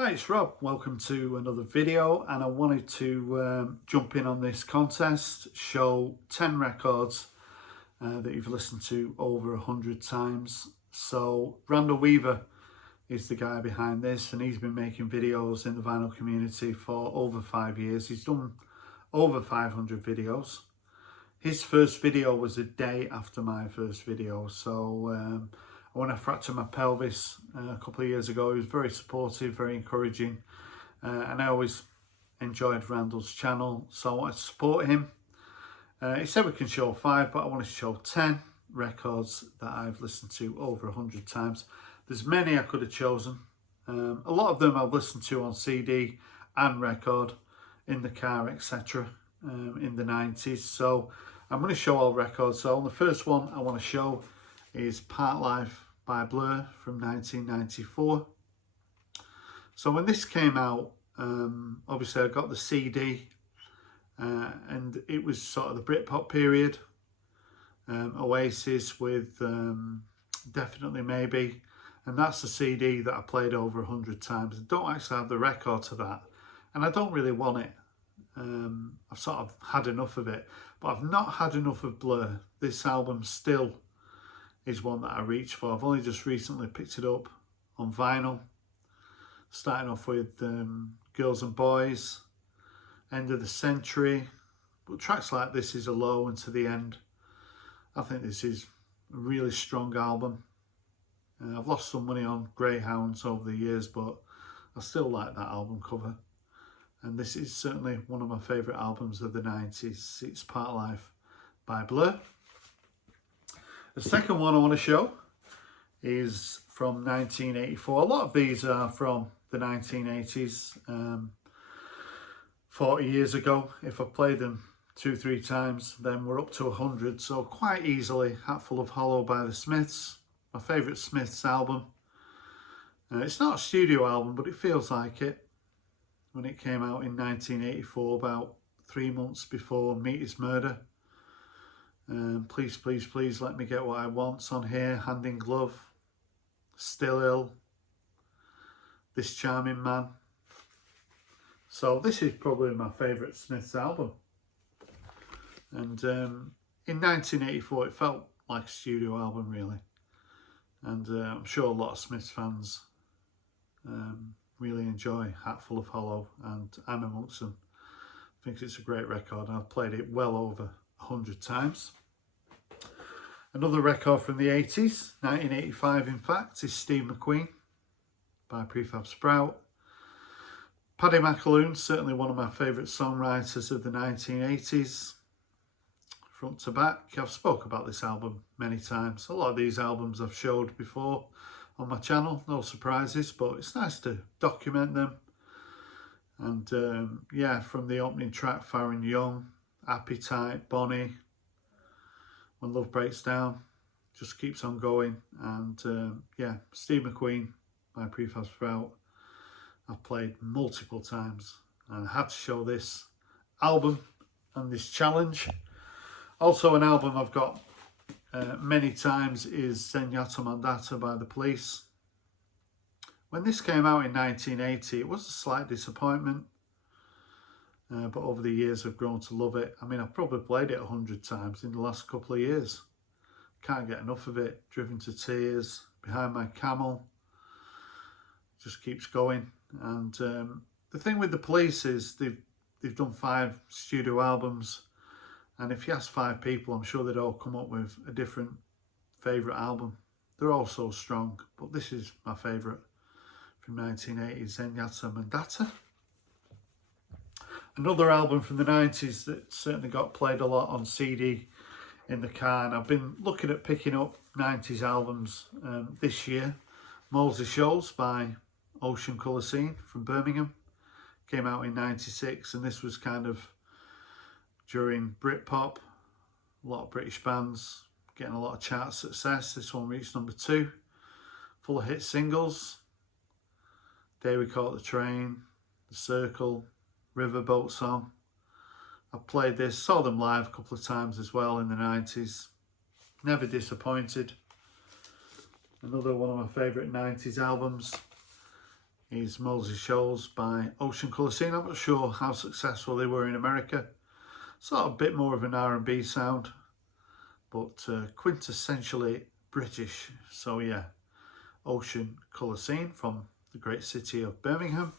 Hi, it's Rob. Welcome to another video, and I wanted to jump in on this contest, show 10 records that you've listened to over 100 times. So Randall is the guy behind this, and he's been making videos in the vinyl community for over 5 years. He's done over 500 videos. His first video was a day after my first video, so when I fractured my pelvis a couple of years ago, he was very supportive, very encouraging, and I always enjoyed Randall's channel, so I wanted to support him. He said we can show 5, but I want to show 10 records that I've listened to over 100 times. There's many I could have chosen. A lot of them I've listened to on CD and record, in the car, etc., in the 90s. So I'm going to show all records. So the first one I want to show is Parklife by Blur from 1994. So when this came out, obviously I got the CD, and it was sort of the Britpop period. Oasis with Definitely Maybe, and that's the CD that I played over 100 times. I don't actually have the record to that, and I don't really want it. I've sort of had enough of it, but I've not had enough of Blur. This album still is one that I reach for. I've only just recently picked it up on vinyl, starting off with Girls and Boys, End of the Century, but tracks like This Is a Low and To the End. I think this is a really strong album. I've lost some money on Greyhounds over the years, but I still like that album cover. And this is certainly one of my favourite albums of the 90s. It's Parklife by Blur. The second one I want to show is from 1984. A lot of these are from the 1980s, 40 years ago. If I played them 2-3 times, then we're up to 100. So quite easily, Hatful of Hollow by the Smiths, my favourite Smiths album. It's not a studio album, but it feels like it. When it came out in 1984, about 3 months before Meet His Murder. Please, please, please let me get what I want's on here. Hand in Glove, Still Ill, This Charming Man. So this is probably my favourite Smiths album. And in 1984, it felt like a studio album, really. And I'm sure a lot of Smiths fans really enjoy Hatful of Hollow, and I'm amongst them. I think it's a great record. I've played it well over 100 times. Another record from the 80s, 1985 in fact, is Steve McQueen by Prefab Sprout. Paddy McAloon's certainly one of my favourite songwriters of the 1980s. Front to back, I've spoke about this album many times. A lot of these albums I've showed before on my channel, no surprises, but it's nice to document them. And yeah, from the opening track, Farron Young, Appetite, Bonnie, When Love Breaks Down, just keeps on going. And yeah, Steve McQueen by Prefab Sprout, I've played multiple times, and I had to show this album and this challenge. Also an album I've got many times is Zenyatta Mondatta by The Police. When this came out in 1980, it was a slight disappointment, but over the years I've grown to love it. I mean, I've probably played it 100 times in the last couple of years. Can't get enough of it. Driven to Tears, Behind My Camel, just keeps going. And the thing with The Police is they've done 5 studio albums. And if you ask 5 people, I'm sure they'd all come up with a different favourite album. They're all so strong, but this is my favourite from 1980, Zenyatta Mondatta. Another album from the 90s that certainly got played a lot on CD in the car, and I've been looking at picking up 90s albums this year. Moseley Shoals by Ocean Colour Scene from Birmingham. Came out in 96, and this was kind of during Britpop, a lot of British bands getting a lot of chart success. This one reached number 2, full of hit singles. Day We Caught the Train, The Circle, Riverboat Song. I played this, saw them live a couple of times as well in the 90s. Never disappointed. Another one of my favourite 90s albums. is Moseley Shoals by Ocean Colour Scene. I'm not sure how successful they were in America. Sort of a bit more of an R&B sound, but quintessentially British. So yeah, Ocean Colour Scene from the great city of Birmingham.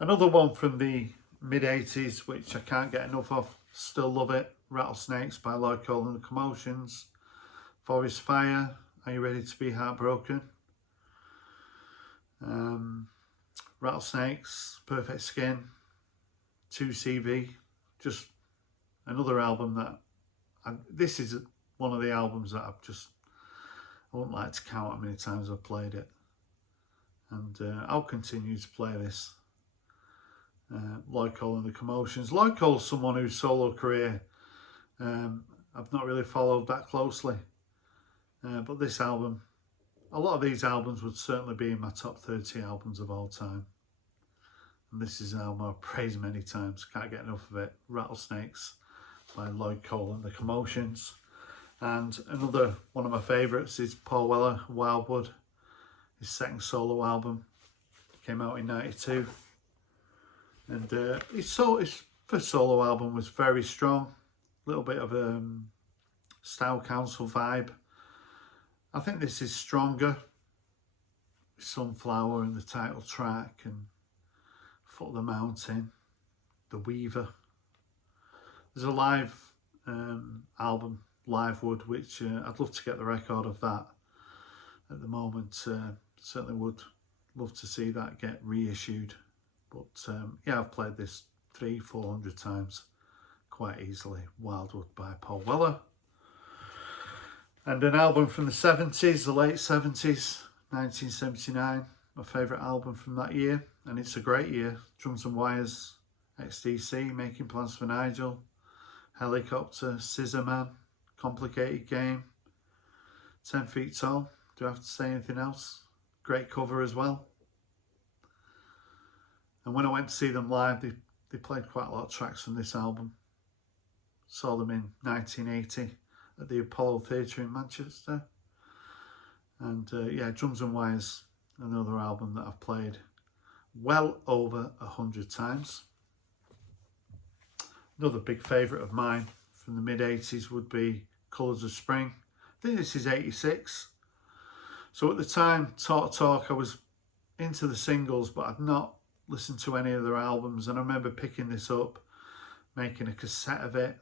Another one from the mid-80s, which I can't get enough of, still love it. Rattlesnakes by Lloyd and the Commotions. Forest Fire, Are You Ready to Be Heartbroken? Rattlesnakes, Perfect Skin, 2CV, just another album that, this is one of the albums that I wouldn't like to count how many times I've played it. And I'll continue to play this. Lloyd Cole and the Commotions. Lloyd Cole's someone whose solo career I've not really followed that closely. But this album, a lot of these albums would certainly be in my top 30 albums of all time. And this is an album I've praised many times. Can't get enough of it. Rattlesnakes by Lloyd Cole and the Commotions. And another one of my favourites is Paul Weller, Wildwood. His second solo album came out in '92. And his first solo album was very strong. A little bit of a Style Council vibe. I think this is stronger. Sunflower and the title track, and Foot of the Mountain, The Weaver. There's a live album, Live Wood, which I'd love to get the record of that at the moment. Certainly would love to see that get reissued. But yeah, I've played this 300-400 times quite easily. Wildwood by Paul Weller. And an album from the 70s, the late 70s, 1979, my favourite album from that year. And it's a great year. Drums and Wires, XTC, Making Plans for Nigel, Helicopter, Scissor Man, Complicated Game, 10 Feet Tall. Do I have to say anything else? Great cover as well. And when I went to see them live, they played quite a lot of tracks from this album. Saw them in 1980 at the Apollo Theatre in Manchester. And yeah, Drums and Wires, another album that I've played well over 100 times. Another big favourite of mine from the mid-80s would be Colours of Spring. I think this is 86. So at the time, Talk, I was into the singles, but I'd not listened to any of their albums. And I remember picking this up, making a cassette of it.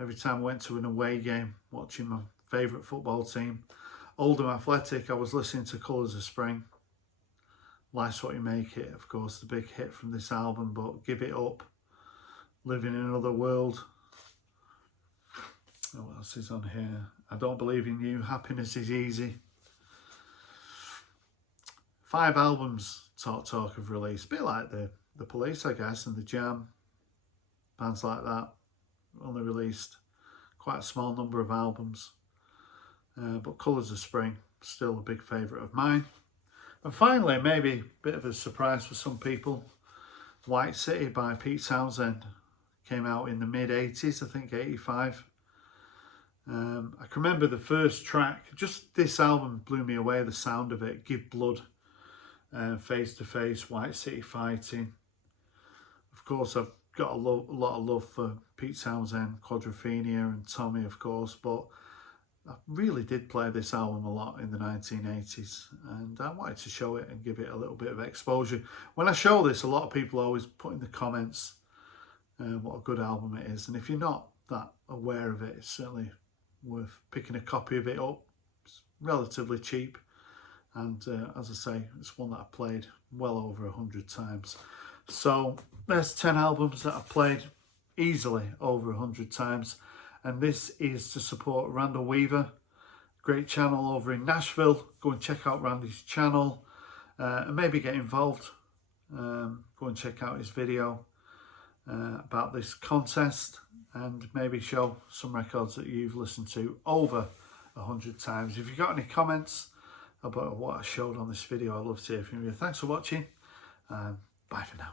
Every time I went to an away game, watching my favourite football team, Oldham Athletic, I was listening to Colours of Spring. Life's What You Make It, of course, the big hit from this album, but Give It Up, Living in Another World. Oh, what else is on here? I Don't Believe in You, Happiness is Easy. 5 albums Talk have released, a bit like the Police, I guess, and the Jam, bands like that. Only released quite a small number of albums, but Colours of Spring, still a big favourite of mine. And finally, maybe a bit of a surprise for some people, White City by Pete Townsend came out in the mid-80s, I think 85. I can remember the first track, just this album blew me away, the sound of it, Give Blood, Face to Face, White City Fighting. Of course, I've got a lot of love for Pete Townsend, Quadrophenia and Tommy, of course, but I really did play this album a lot in the 1980s, and I wanted to show it and give it a little bit of exposure. When I show this, a lot of people always put in the comments what a good album it is, and if you're not that aware of it, it's certainly worth picking a copy of it up. It's relatively cheap, and as I say, it's one that I've played well over 100 times. So there's 10 albums that I've played easily over 100 times, and this is to support Randall Weaver, great channel over in Nashville. Go and check out Randy's channel and maybe get involved. Go and check out his video about this contest, and maybe show some records that you've listened to over 100 times. If you've got any comments about what I showed on this video, I'd love to hear from you. Thanks for watching, bye for now.